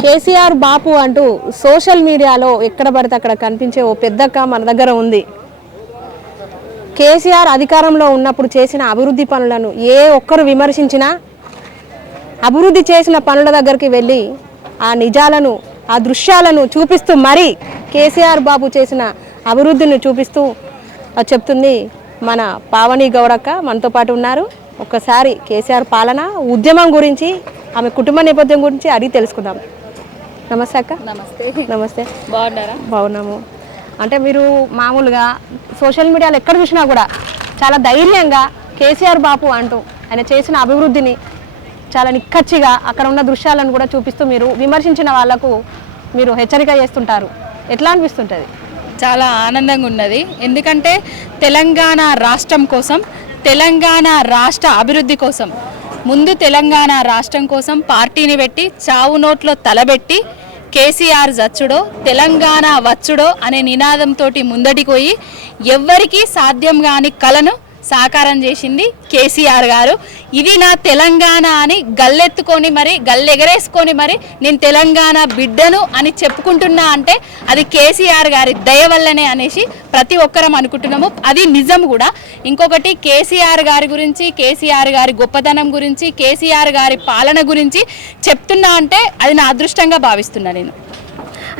కేసీఆర్ బాపు అంటూ సోషల్ మీడియాలో ఎక్కడ పడితే అక్కడ కనిపించే ఓ పెద్దక్క మన దగ్గర ఉంది. కేసీఆర్ అధికారంలో ఉన్నప్పుడు చేసిన అభివృద్ధి పనులను ఏ ఒక్కరు విమర్శించినా అభివృద్ధి చేసిన పనుల దగ్గరికి వెళ్ళి ఆ నిజాలను ఆ దృశ్యాలను చూపిస్తూ మరీ కేసీఆర్ బాబు చేసిన అభివృద్ధిని చూపిస్తూ చెప్తుంది మన పావని గౌడక్క మనతో పాటు ఉన్నారు. ఒక్కసారి కేసీఆర్ పాలన ఉద్యమం గురించి ఆమె కుటుంబ నేపథ్యం గురించి అడిగి తెలుసుకుందాం. నమస్తే అక్క. నమస్తే. నమస్తే. బాగున్నారా? బాగున్నాము. అంటే మీరు మామూలుగా సోషల్ మీడియాలో ఎక్కడ చూసినా కూడా చాలా ధైర్యంగా కేసీఆర్ బాపు అంటూ ఆయన చేసిన అభివృద్ధిని చాలా నిక్కచ్చిగా అక్కడ ఉన్న దృశ్యాలను కూడా చూపిస్తూ మీరు విమర్శించిన వాళ్లకు మీరు హెచ్చరిక చేస్తుంటారు. ఎట్లా అనిపిస్తుంటుంది? చాలా ఆనందంగా ఉన్నది. ఎందుకంటే తెలంగాణ రాష్ట్రం కోసం, తెలంగాణ రాష్ట్ర అభివృద్ధి కోసం, ముందు తెలంగాణ రాష్ట్రం కోసం పార్టీని పెట్టి చావు నోట్లో తలబెట్టి కేసీఆర్ జచ్చుడో తెలంగాణ వచ్చుడో అనే నినాదంతో ముందటికి పోయి ఎవ్వరికీ సాధ్యం కాని కలను సాకారం చేసింది కేసీఆర్ గారు. ఇది నా తెలంగాణ అని గల్లెత్తుకొని మరి గల్లెగరేసుకొని మరి నేను తెలంగాణ బిడ్డను అని చెప్పుకుంటున్నా అంటే అది కేసీఆర్ గారి దయ వల్లనే అనేసి ప్రతి ఒక్కరం అనుకుంటున్నాము. అది నిజం కూడా. ఇంకొకటి కేసీఆర్ గారి గురించి, కేసీఆర్ గారి గొప్పతనం గురించి, కేసీఆర్ గారి పాలన గురించి చెప్తున్నా అంటే అది నా అదృష్టంగా భావిస్తున్నా నేను.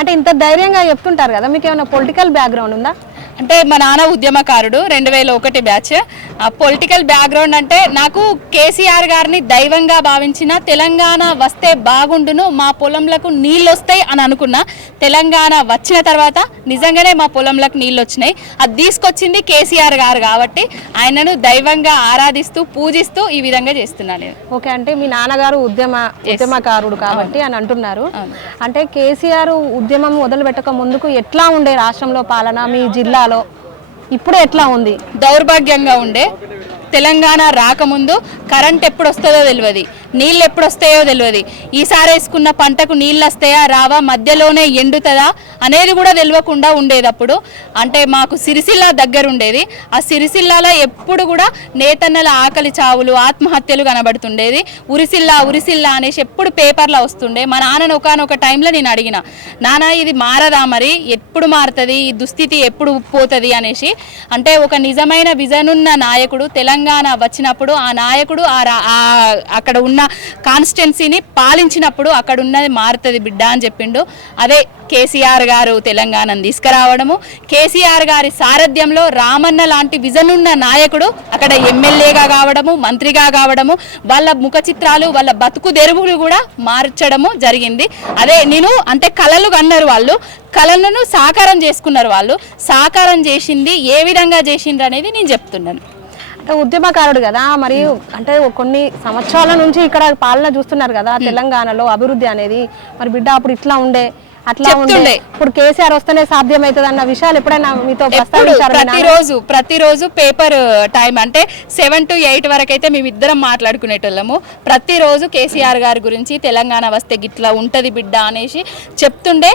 అంటే ఇంత ధైర్యంగా చెప్తుంటారు కదా, మీకు ఏమైనా పొలిటికల్ బ్యాక్గ్రౌండ్ ఉందా? అంటే మా నాన్న ఉద్యమకారుడు, 2001 బ్యాచ్. పొలిటికల్ బ్యాక్గ్రౌండ్ అంటే నాకు కేసీఆర్ గారిని దైవంగా భావించిన, తెలంగాణ వస్తే బాగుండును, మా పొలంలకు నీళ్ళు వస్తాయి అని అనుకున్నా. తెలంగాణ వచ్చిన తర్వాత నిజంగానే మా పొలంలకు నీళ్ళు వచ్చినాయి. అది తీసుకొచ్చింది కేసీఆర్ గారు కాబట్టి ఆయనను దైవంగా ఆరాధిస్తూ పూజిస్తూ ఈ విధంగా చేస్తున్నాను నేను. ఓకే. అంటే మీ నాన్నగారు ఉద్యమకారుడు కాబట్టి అని అంటున్నారు. అంటే కేసీఆర్ ఉద్యమం మొదలు పెట్టక ముందుకు ఎట్లా ఉండే రాష్ట్రంలో పాలన, మీ జిల్లాలో ఇప్పుడు ఎట్లా ఉంది? దౌర్భాగ్యంగా ఉండే. తెలంగాణ రాకముందు కరెంట్ ఎప్పుడు వస్తుందో తెలియదు, నీళ్ళు ఎప్పుడు వస్తాయో తెలియదు, ఈసారి వేసుకున్న పంటకు నీళ్ళు వస్తాయా రావా, మధ్యలోనే ఎండుతుందా అనేది కూడా తెలియకుండా ఉండేటప్పుడు. అంటే మాకు సిరిసిల్ల దగ్గర ఉండేది. ఆ సిరిసిల్లాలో ఎప్పుడు కూడా నేతన్నల ఆకలి చావులు, ఆత్మహత్యలు కనబడుతుండేది. ఉరిసిల్లా అనేసి ఎప్పుడు పేపర్లో వస్తుండే. మా నాన్నను ఒకనొక టైంలో నేను అడిగిన, నాన్న ఇది మారదా మరి, ఎప్పుడు మారుతుంది ఈ దుస్థితి, ఎప్పుడు పోతుంది అనేసి. అంటే ఒక నిజమైన విజన్ ఉన్న నాయకుడు తెలంగాణ వచ్చినప్పుడు ఆ నాయకుడు అక్కడ ఉన్న కాన్స్టిట్యున్సీని పాలించినప్పుడు అక్కడ ఉన్నది మారుతుంది బిడ్డ అని చెప్పిండు. అదే కేసీఆర్ గారు తెలంగాణను తీసుకురావడము, కేసీఆర్ గారి సారథ్యంలో రామన్న లాంటి విజన్ ఉన్న నాయకుడు అక్కడ ఎమ్మెల్యేగా కావడము, మంత్రిగా కావడము, వాళ్ళ ముఖ చిత్రాలు, వాళ్ళ బతుకు తెరువులు కూడా మార్చడము జరిగింది. అదే నేను అంటే కళలు కన్నారు వాళ్ళు, కళలను సాకారం చేసుకున్నారు వాళ్ళు. సాకారం చేసింది ఏ విధంగా చేసిండ్రు అనేది నేను చెప్తున్నాను. అంటే ఉద్యమకారుడు కదా, మరి అంటే కొన్ని సంవత్సరాల నుంచి ఇక్కడ పాలన చూస్తున్నారు కదా తెలంగాణలో అభివృద్ధి అనేది. మరి బిడ్డ అప్పుడు ఇట్లా ఉండే అట్లా ఉండే, ఇప్పుడు కేసీఆర్ వస్తేనే సాధ్యమవుతుంది అన్న విషయాలు ఎప్పుడైనా మీతో ప్రతిరోజు పేపర్ టైం అంటే 7 to 8 వరకు అయితే మేమిద్దరం మాట్లాడుకునేటోళ్ళము. ప్రతిరోజు కేసీఆర్ గారి గురించి తెలంగాణ వస్తే గిట్లా ఉంటది బిడ్డ అనేసి చెప్తుండే.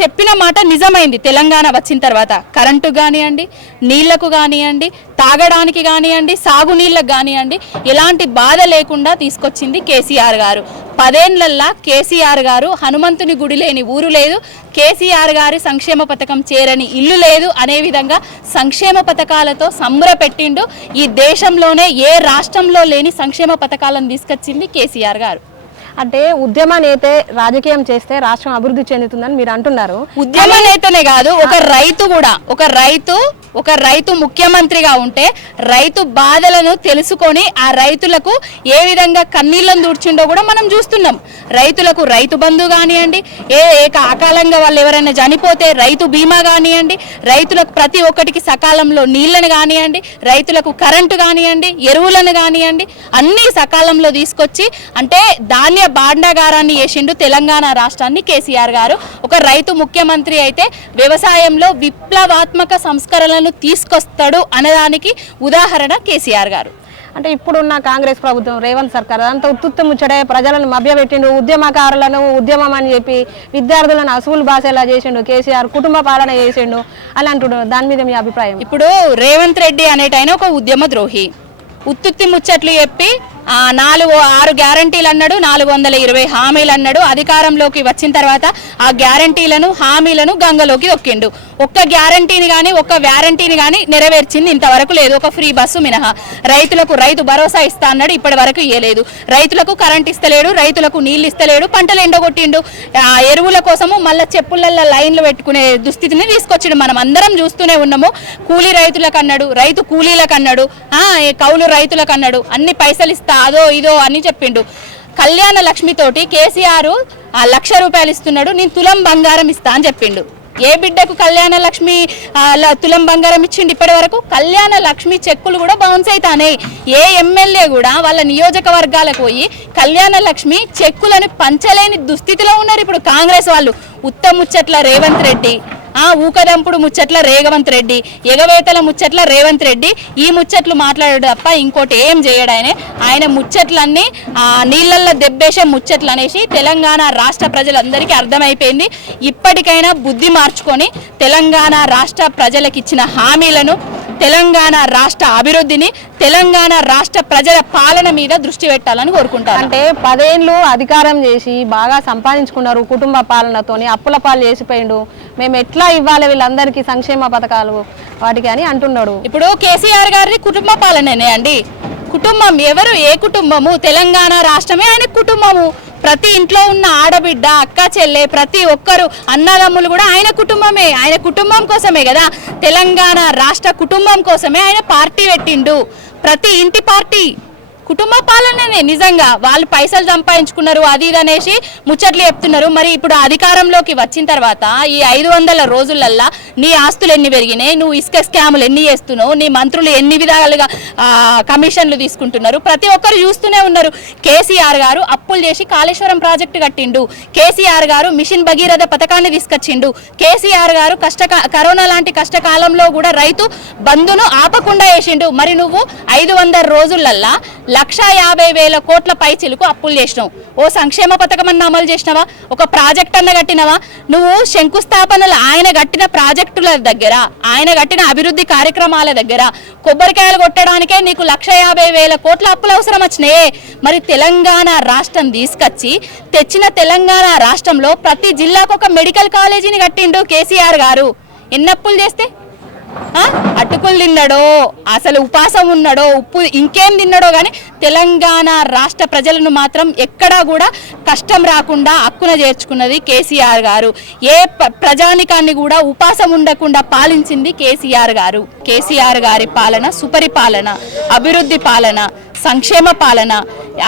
చెప్పిన మాట నిజమైంది. తెలంగాణ వచ్చిన తర్వాత కరెంటు కానివ్వండి, నీళ్లకు కానివ్వండి, తాగడానికి కానివ్వండి, సాగునీళ్ళకు కానివ్వండి ఎలాంటి బాధ లేకుండా తీసుకొచ్చింది కేసీఆర్ గారు. 10 ఏళ్లల్లా కేసీఆర్ గారు హనుమంతుని గుడి లేని ఊరు లేదు, కేసీఆర్ గారి సంక్షేమ పథకం చేరని ఇల్లు లేదు అనే విధంగా సంక్షేమ పథకాలతో సంబరపెట్టిండు. ఈ దేశంలోనే ఏ రాష్ట్రంలో లేని సంక్షేమ పథకాలను తీసుకొచ్చింది కేసీఆర్ గారు. అంటే ఉద్యమ నేతే రాజకీయం చేస్తే రాష్ట్రం అభివృద్ధి చెందుతుందని మీరు అంటున్నారు. ఉద్యమ నేతనే కాదు, ఒక రైతు కూడా, ఒక రైతు ముఖ్యమంత్రిగా ఉంటే రైతు బాధలను తెలుసుకొని ఆ రైతులకు ఏ విధంగా కన్నీళ్లను దూర్చిండో కూడా మనం చూస్తున్నాం. రైతులకు రైతు బంధు కానివ్వండి, అకాలంగా వాళ్ళు ఎవరైనా చనిపోతే రైతు బీమా కానివ్వండి, రైతులకు ప్రతి ఒక్కటికి సకాలంలో నీళ్లను కానివ్వండి, రైతులకు కరెంటు కానివ్వండి, ఎరువులను కానివ్వండి అన్నీ సకాలంలో తీసుకొచ్చి అంటే ధాన్య భాండాగారాన్ని చేసిండు తెలంగాణ రాష్ట్రాన్ని కేసీఆర్ గారు. ఒక రైతు ముఖ్యమంత్రి అయితే వ్యవసాయంలో విప్లవాత్మక సంస్కరణలను తీసుకొస్తాడు అనడానికి ఉదాహరణ కేసీఆర్ గారు. అంటే ఇప్పుడున్న కాంగ్రెస్ ప్రభుత్వం, రేవంత్ సర్కార్ అంతా ఉత్తుత్తి ముచ్చడే ప్రజలను మభ్యపెట్టిండు, ఉద్యమకారులను ఉద్యమం అని చెప్పి విద్యార్థులను అసూలు బాసేలా చేసిండు, కేసీఆర్ కుటుంబ పాలన చేసిండు అని అంటుడు. దాని మీద మీ అభిప్రాయం? ఇప్పుడు రేవంత్ రెడ్డి అనేటైన ఒక ఉద్యమ ద్రోహి, ఉత్తుత్తి ముచ్చట్లు చెప్పి 6 గ్యారంటీలు అన్నాడు, 420 హామీలు అన్నాడు. అధికారంలోకి వచ్చిన తర్వాత ఆ గ్యారంటీలను హామీలను గంగలోకి దొక్కిండు. ఒక్క గ్యారంటీని కానీ ఒక్క వ్యారంటీని కానీ నెరవేర్చింది ఇంతవరకు లేదు, ఒక ఫ్రీ బస్సు మినహా. రైతులకు రైతు భరోసా ఇస్తా అన్నాడు, ఇప్పటి వరకు ఇవ్వలేదు. రైతులకు కరెంట్ ఇస్తలేడు, రైతులకు నీళ్లు ఇస్తలేడు, పంటలు ఎండగొట్టిండు. ఎరువుల కోసము మళ్ళీ చెప్పులల్లో లైన్లు పెట్టుకునే దుస్థితిని తీసుకొచ్చిండు. మనం అందరం చూస్తూనే ఉన్నాము. కూలీ రైతులకు అన్నాడు, రైతు కూలీలకు అన్నాడు, కౌలు రైతులకు అన్నాడు, అన్ని పైసలు ఇస్తా అదో ఇదో అని చెప్పిండు. కళ్యాణ లక్ష్మితోటి కేసీఆర్ 1,00,000 రూపాయలు ఇస్తున్నాడు, నేను తులం బంగారం ఇస్తా అని చెప్పిండు. ఏ బిడ్డకు కళ్యాణ లక్ష్మి తులం బంగారం ఇచ్చిండు ఇప్పటి వరకు? కళ్యాణ లక్ష్మి చెక్కులు కూడా బౌన్స్ అవుతానే. ఏ ఎమ్మెల్యే కూడా వాళ్ళ నియోజకవర్గాలకు పోయి కళ్యాణ లక్ష్మి చెక్కులను పంచలేని దుస్థితిలో ఉన్నారు ఇప్పుడు కాంగ్రెస్ వాళ్ళు. ఉత్తముచ్చట్ల రేవంత్ రెడ్డి, ఊకదంపుడు ముచ్చట్ల రేవంత్ రెడ్డి, ఎగవేతల ముచ్చట్ల రేవంత్ రెడ్డి ఈ ముచ్చట్లు మాట్లాడాడు తప్ప ఇంకోటి ఏం చేయడు. ఆయన ముచ్చట్లన్నీ నీళ్ళల్లో దెబ్బేసే ముచ్చట్లు అనేసి తెలంగాణ రాష్ట్ర ప్రజలందరికీ అర్థమైపోయింది. ఇప్పటికైనా బుద్ధి మార్చుకొని తెలంగాణ రాష్ట్ర ప్రజలకు ఇచ్చిన హామీలను, తెలంగాణ రాష్ట్ర అభివృద్ధిని, తెలంగాణ రాష్ట్ర ప్రజల పాలన మీద దృష్టి పెట్టాలని కోరుకుంటారు. అంటే 10 ఏళ్ళు అధికారం చేసి బాగా సంపాదించుకున్నారు, కుటుంబ పాలనతోని అప్పుల పాలు చేసిపోయిండు, మేము ఎట్లా ఇవ్వాలి వీళ్ళందరికీ సంక్షేమ పథకాలు వాటికి అని అంటున్నాడు. ఇప్పుడు కేసీఆర్ గారిది కుటుంబ పాలననే అండి. కుటుంబం ఎవరు? ఏ కుటుంబము? తెలంగాణ రాష్ట్రమే ఆయన కుటుంబము. ప్రతి ఇంట్లో ఉన్న ఆడబిడ్డ, అక్క చెల్లె, ప్రతి ఒక్కరు అన్నదమ్ములు కూడా ఆయన కుటుంబమే. ఆయన కుటుంబం కోసమే కదా, తెలంగాణ రాష్ట్ర కుటుంబం కోసమే ఆయన పార్టీ పెట్టిండు. ప్రతి ఇంటి పార్టీ కుటుంబ పాలననే. నిజంగా వాళ్ళు పైసలు సంపాదించుకున్నారు అది ఇది అనేసి ముచ్చట్లు చెప్తున్నారు. మరి ఇప్పుడు అధికారంలోకి వచ్చిన తర్వాత ఈ 500 రోజులల్లా నీ ఆస్తులు ఎన్ని పెరిగినాయి, నువ్వు ఇసుక స్కాములు ఎన్ని చేస్తున్నావు, నీ మంత్రులు ఎన్ని విధాలుగా కమిషన్లు తీసుకుంటున్నారు, ప్రతి ఒక్కరు చూస్తూనే ఉన్నారు. కేసీఆర్ గారు అప్పులు చేసి కాళేశ్వరం ప్రాజెక్టు కట్టిండు. కేసీఆర్ గారు మిషన్ భగీరథ పథకాన్ని తీసుకొచ్చిండు. కేసీఆర్ గారు కరోనా లాంటి కష్టకాలంలో కూడా రైతు బంధును ఆపకుండా వేసిండు. మరి నువ్వు 500 రోజులల్లా 1,50,000 కోట్ల పైచిలకు అప్పులు చేసినావు. ఓ సంక్షేమ పథకం అన్న అమలు చేసినావా? ఒక ప్రాజెక్ట్ అన్న కట్టినవా? నువ్వు శంకుస్థాపనలు ఆయన కట్టిన ప్రాజెక్టుల దగ్గర, ఆయన కట్టిన అభివృద్ధి కార్యక్రమాల దగ్గర కొబ్బరికాయలు కొట్టడానికే నీకు 1,50,000 కోట్ల అప్పులు అవసరం వచ్చినాయే. మరి తెలంగాణ రాష్ట్రం తీసుకొచ్చి తెచ్చిన తెలంగాణ రాష్ట్రంలో ప్రతి జిల్లాకు ఒక మెడికల్ కాలేజీని కట్టిండు కేసీఆర్ గారు. ఎన్ని అప్పులు చేస్తే? అటుకులు తిన్నాడో, అసలు ఉపాసం ఉన్నాడో, ఉప్పు ఇంకేం తిన్నాడో కానీ తెలంగాణ రాష్ట్ర ప్రజలను మాత్రం ఎక్కడా కూడా కష్టం రాకుండా హక్కున చేర్చుకున్నది కేసీఆర్ గారు. ఏ ప్రజానికాన్ని కూడా ఉపాసం ఉండకుండా పాలించింది కేసీఆర్ గారు. కేసీఆర్ గారి పాలన సుపరిపాలన, అభివృద్ధి పాలన, సంక్షేమ పాలన,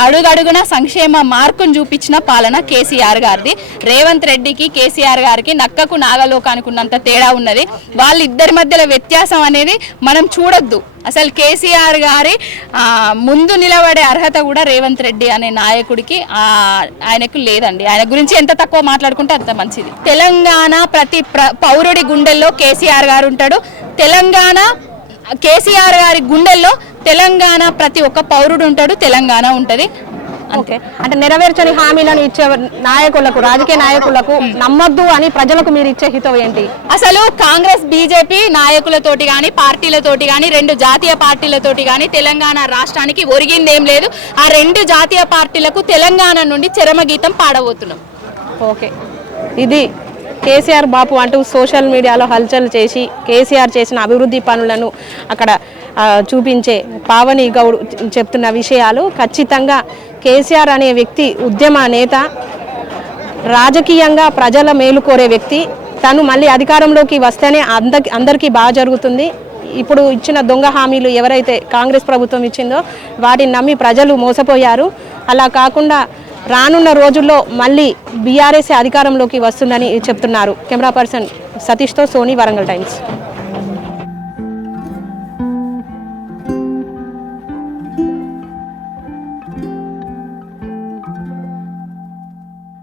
అడుగడుగున సంక్షేమ మార్కును చూపించిన పాలన కేసీఆర్ గారిది. రేవంత్ రెడ్డికి కేసీఆర్ గారికి నక్కకు నాగలోకానికి ఉన్నంత తేడా ఉన్నది. వాళ్ళిద్దరి మధ్యలో వ్యత్యాసం అనేది మనం చూడొద్దు. అసలు కేసీఆర్ గారి ముందు నిలబడే అర్హత కూడా రేవంత్ రెడ్డి అనే నాయకుడికి ఆయనకు లేదండి. ఆయన గురించి ఎంత తక్కువ మాట్లాడుకుంటే అంత మంచిది. తెలంగాణ ప్రతి పౌరుడి గుండెల్లో కేసీఆర్ గారు ఉంటాడు. కేసీఆర్ గారి గుండెల్లో తెలంగాణ ప్రతి ఒక్క పౌరుడు ఉంటాడు, తెలంగాణ ఉంటుంది. ఓకే, అంటే నెరవేర్చని హామీలను ఇచ్చే నాయకులకు, రాజకీయ నాయకులకు నమ్మొద్దు అని ప్రజలకు మీరు ఇచ్చే హితం ఏంటి? అసలు కాంగ్రెస్ బీజేపీ నాయకులతోటి కానీ, పార్టీలతోటి కానీ, 2 జాతీయ పార్టీలతోటి కానీ తెలంగాణ రాష్ట్రానికి ఒరిగిందేం లేదు. ఆ 2 జాతీయ పార్టీలకు తెలంగాణ నుండి చరమగీతం పాడబోతున్నాం. ఓకే, ఇది కేసీఆర్ బాపు అంటూ సోషల్ మీడియాలో హల్చల్ చేసి కేసీఆర్ చేసిన అభివృద్ధి పనులను అక్కడ చూపించే పావని గౌడ్ చెప్తున్న విషయాలు. ఖచ్చితంగా కేసీఆర్ అనే వ్యక్తి ఉద్యమ నేత, రాజకీయంగా ప్రజల మేలు కోరే వ్యక్తి. తను మళ్ళీ అధికారంలోకి వస్తేనే అందరికీ బాగా జరుగుతుంది. ఇప్పుడు ఇచ్చిన దొంగ హామీలు ఎవరైతే కాంగ్రెస్ ప్రభుత్వం ఇచ్చిందో వాటిని నమ్మి ప్రజలు మోసపోయారు. అలా కాకుండా రానున్న రోజుల్లో మళ్ళీ బీఆర్ఎస్ అధికారంలోకి వస్తుందని చెప్తున్నారు. కెమెరా పర్సన్ సతీష్తో సోనీ, వరంగల్ టైమ్స్.